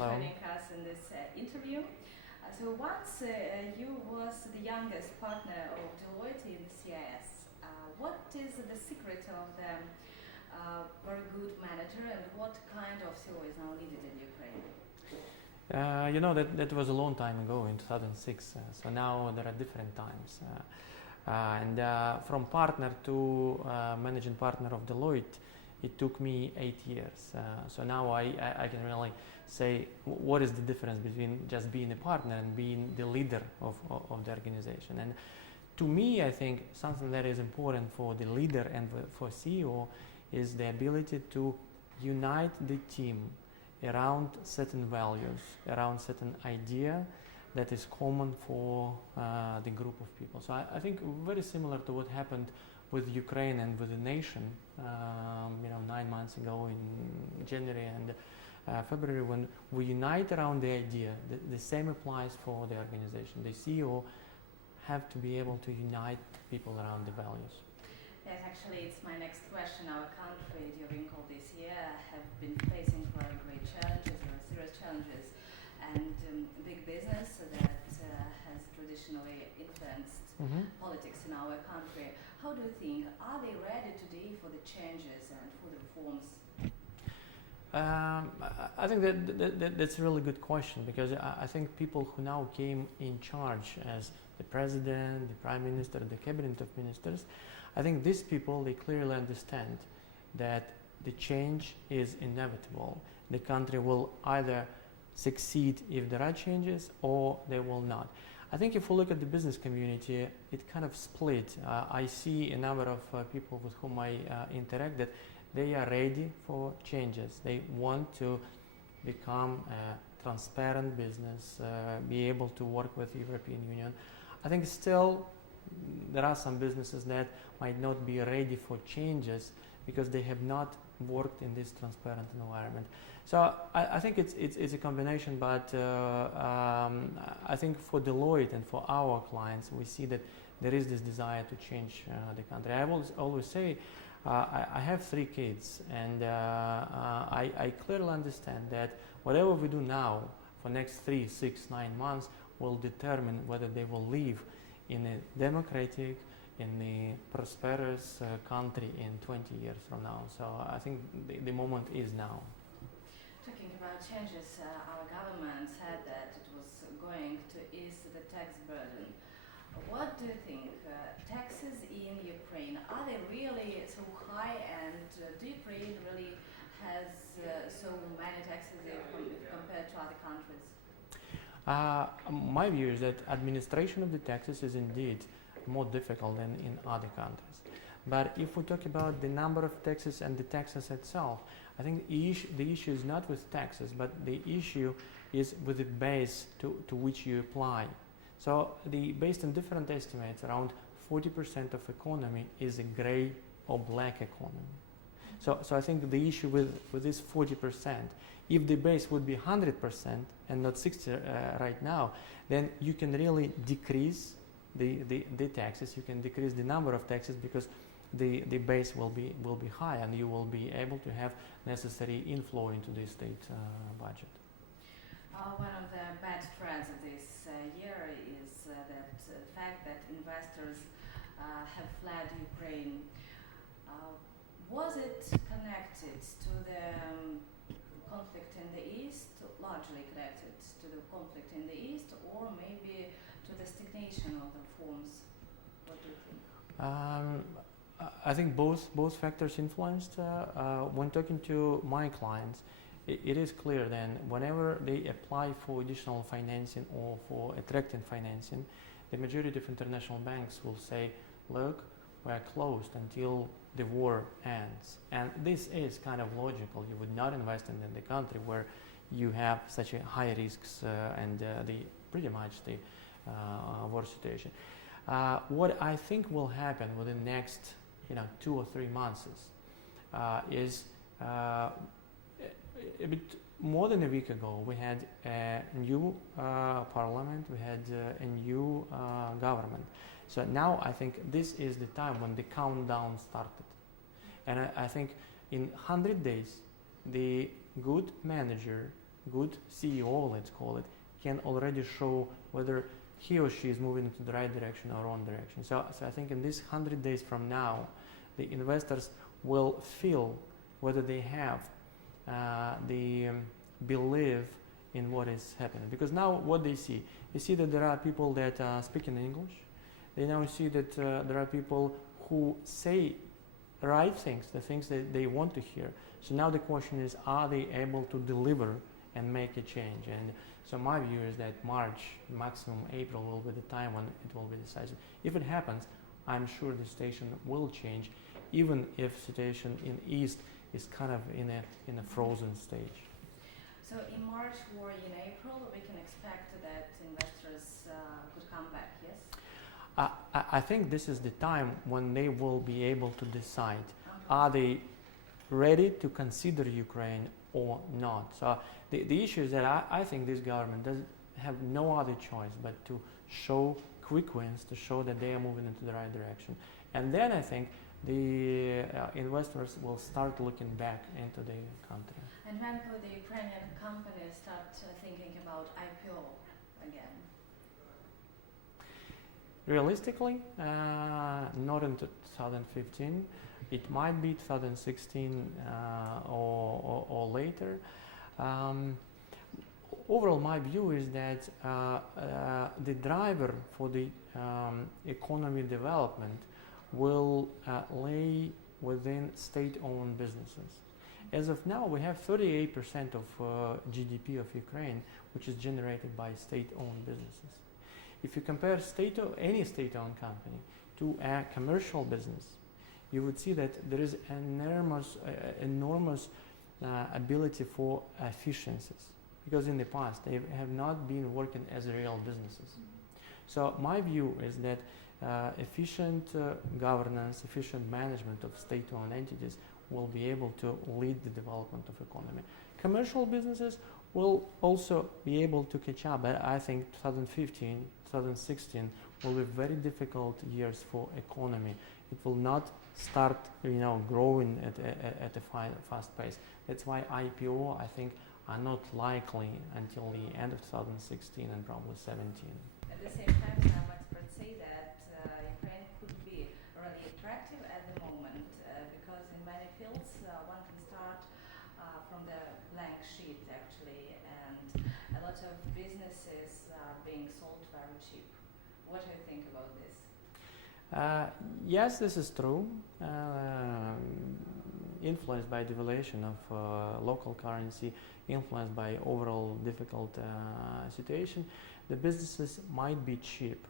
Hello. joining us in this interview. So once you was the youngest partner of Deloitte in the CIS. What is the secret of the very good manager, and what kind of CEO is now needed in Ukraine? That was a long time ago in 2006. So now there are different times. From partner to managing partner of Deloitte, it took me 8 years. So now I can really say what is the difference between just being a partner and being the leader of the organization. And to me, I think something that is important for the leader and for CEO is the ability to unite the team around certain values, around certain idea that is common for the group of people. So I think very similar to what happened with Ukraine and with the nation, 9 months ago in January and February, when we unite around the idea. The same applies for the organization. The CEO have to be able to unite people around the values. Yes, actually, it's my next question. Our country during all this year have been facing very great challenges, very serious challenges, and big business that has traditionally influenced politics in our country. How do you think, are they ready today for the changes and for the reforms? I think that's a really good question, because I think people who now came in charge as the president, the prime minister, the cabinet of ministers, I think these people, they clearly understand that the change is inevitable. The country will either succeed if there are changes or they will not. I think if we look at the business community, it kind of split. I see a number of people with whom I interact that they are ready for changes. They want to become a transparent business, be able to work with the European Union. I think still there are some businesses that might not be ready for changes because they have not worked in this transparent environment. So I think it's a combination, but I think for Deloitte and for our clients, we see that there is this desire to change the country. I always say I have 3 kids, and I clearly understand that whatever we do now for next 3, 6, 9 months will determine whether they will live in a democratic, in a prosperous country in 20 years from now. So I think the moment is now. Talking about changes, our government said that it was going to ease the tax burden. What do you think? Taxes in Ukraine, are they really so high, and do Ukraine really has so many taxes compared to other countries? My view is that administration of the taxes is indeed more difficult than in other countries. But if we talk about the number of taxes and the taxes itself, I think the issue is not with taxes, but the issue is with the base to which you apply. So based on different estimates, around 40% of economy is a gray or black economy. So I think the issue with this 40%, if the base would be 100% and not 60 right now, then you can really decrease the taxes. You can decrease the number of taxes because the base will be high, and you will be able to have necessary inflow into the state budget. One of the bad trends of this year is the fact that investors have fled Ukraine. Was it connected to the conflict in the East, largely connected to the conflict in the East, or maybe to the stagnation of the reforms? What do you think? I think both factors influenced. When talking to my clients, it is clear then whenever they apply for additional financing or for attracting financing, the majority of international banks will say, look, we are closed until the war ends. And this is kind of logical. You would not invest in the country where you have such a high risks and pretty much the war situation. What I think will happen within the next 2 or 3 months is a bit more than a week ago we had a new parliament, we had a new government. So now I think this is the time when the countdown started. And I think in 100 days the good manager good CEO, let's call it, can already show whether he or she is moving into the right direction or wrong direction. So I think in this 100 days from now, the investors will feel whether they have the belief in what is happening. Because now what they see that there are people that speak in English. They now see that there are people who say right things, the things that they want to hear. So now the question is, are they able to deliver and make a change? And so my view is that March, maximum April, will be the time when it will be decisive. If it happens, I'm sure the situation will change, even if situation in East is kind of in a frozen stage. So in March or in April, we can expect that investors could come back, yes? I think this is the time when they will be able to decide, are they ready to consider Ukraine or not. So the issue is that I think this government does have no other choice but to show quick wins, to show that they are moving into the right direction. And then I think the investors will start looking back into the country. And when could the Ukrainian companies start thinking about IPO again? Realistically, not in 2015. It might be 2016 or later. Overall, my view is that the driver for the economy development will lay within state-owned businesses. As of now, we have 38% of GDP of Ukraine, which is generated by state-owned businesses. If you compare any state-owned company to a commercial business, you would see that there is enormous ability for efficiencies, because in the past they have not been working as real businesses. So my view is that efficient governance, efficient management of state-owned entities will be able to lead the development of economy. Commercial businesses will also be able to catch up, but I think 2015, 2016 will be very difficult years for economy. It will not start, growing at a fast pace. That's why IPO, I think, are not likely until the end of 2016 and probably 17. At the same time, some experts say that Ukraine could be really attractive at the moment because in many fields one can start from the blank sheet actually, and a lot of businesses are being sold very cheap. What do you think about this? Yes, this is true. Influenced by devaluation of local currency, influenced by overall difficult situation, the businesses might be cheap.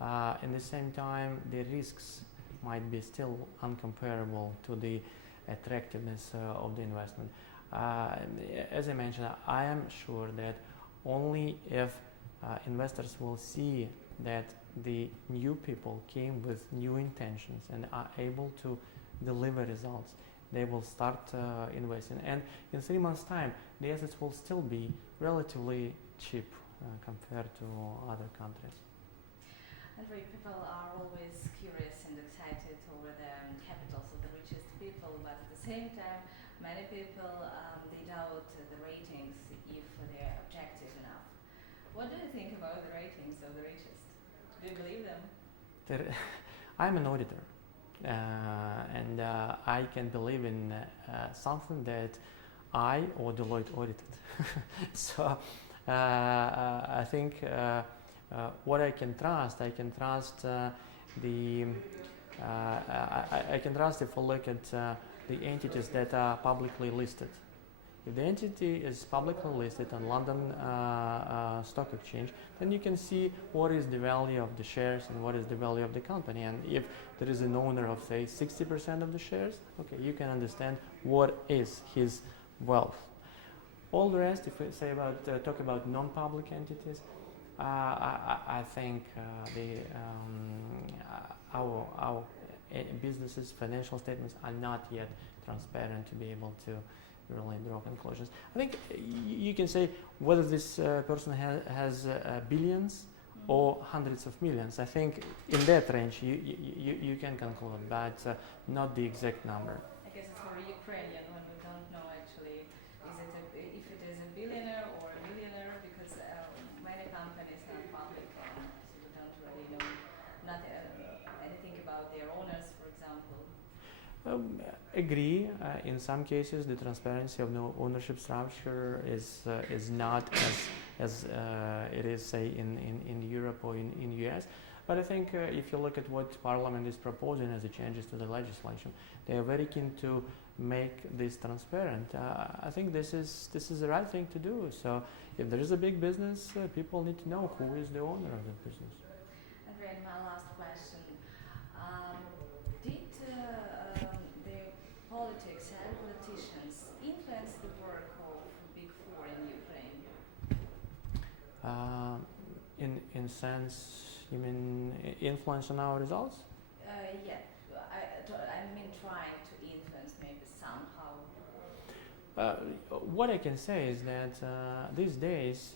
At the same time, the risks might be still uncomparable to the attractiveness of the investment. As I mentioned, I am sure that only if investors will see that the new people came with new intentions and are able to deliver results, they will start investing. And in 3 months' time, the assets will still be relatively cheap compared to other countries. Andriy, people are always curious and excited over the capitals of the richest people, but at the same time, many people they doubt the ratings if they are objective enough. What do you think about the ratings of the richest? Do you believe them? I'm an auditor, and I can believe in something that I or Deloitte audited. So I think what I can trust if I look at the entities that are publicly listed. If the entity is publicly listed on London Stock Exchange, then you can see what is the value of the shares and what is the value of the company. And if there is an owner of, say, 60% of the shares, okay, you can understand what is his wealth. All the rest, if we say talk about non-public entities, I think our businesses' financial statements are not yet transparent to be able to really draw conclusions. I think you can say whether this person has billions or hundreds of millions. I think in that range you can conclude, but not the exact number. I guess it's for Ukrainian when we don't know actually if it is a billionaire agree. In some cases, the transparency of the ownership structure is not as it is, say, in Europe or in US. But I think if you look at what Parliament is proposing as the changes to the legislation, they are very keen to make this transparent. I think this is the right thing to do. So if there is a big business, people need to know who is the owner of the business. And my last question. Did the politics and politicians influence the work of Big Four in Ukraine? In sense, you mean influence on our results? Yeah, I mean trying to influence maybe somehow. What I can say is that these days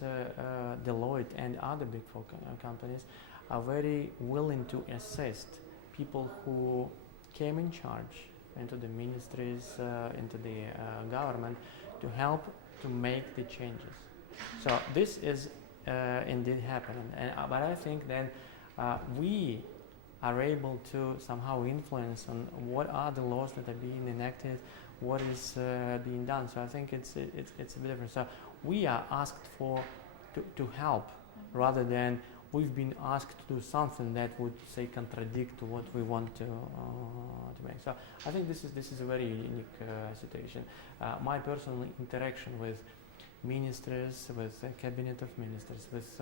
Deloitte and other big four companies are very willing to assist people who came in charge into the ministries, into the government, to help to make the changes. So this is indeed happening. But I think that we are able to somehow influence on what are the laws that are being enacted, what is being done. So I think it's a bit different. So we are asked to help rather than we've been asked to do something that would, say, contradict to what we want to make. So I think this is a very unique situation. My personal interaction with ministers, with cabinet of ministers, with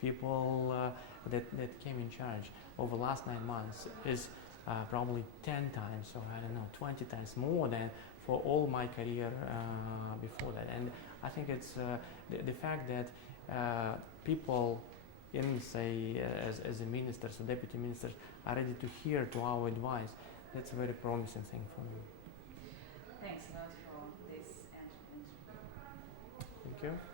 people that came in charge over the last 9 months is probably 10 times or 20 times more than for all my career before that. And I think it's the fact that people in, say, as a ministers or deputy ministers are ready to hear to our advice. That's a very promising thing for me. Thanks a lot for this interview. Thank you.